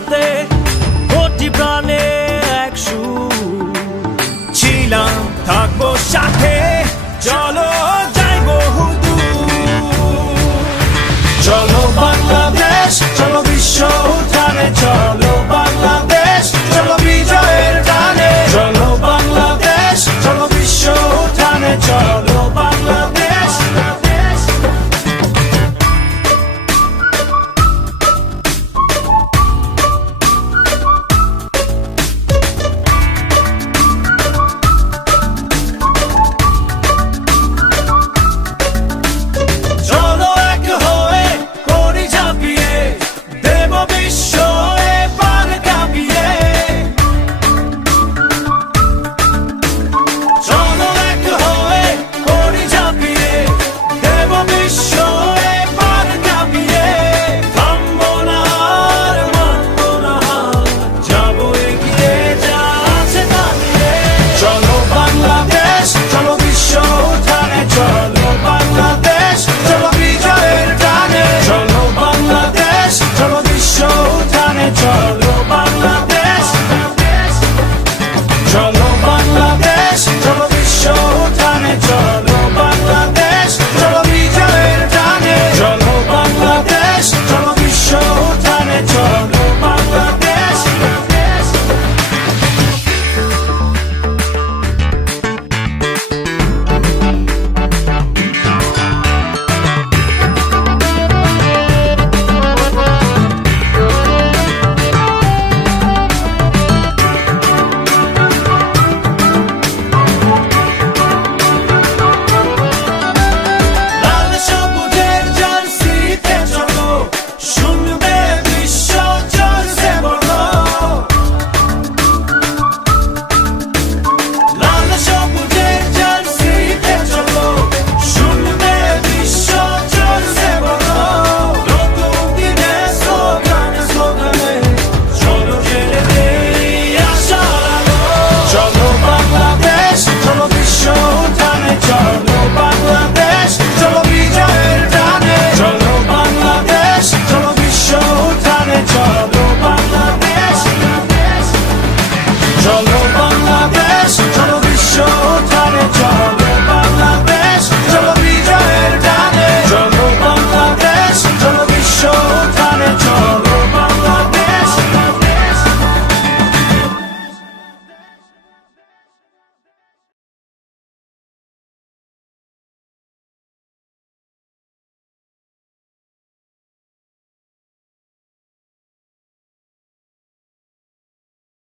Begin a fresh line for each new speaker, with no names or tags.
রাতে কোটি প্রাণে এক ছিলাম থাকব সাথে চলো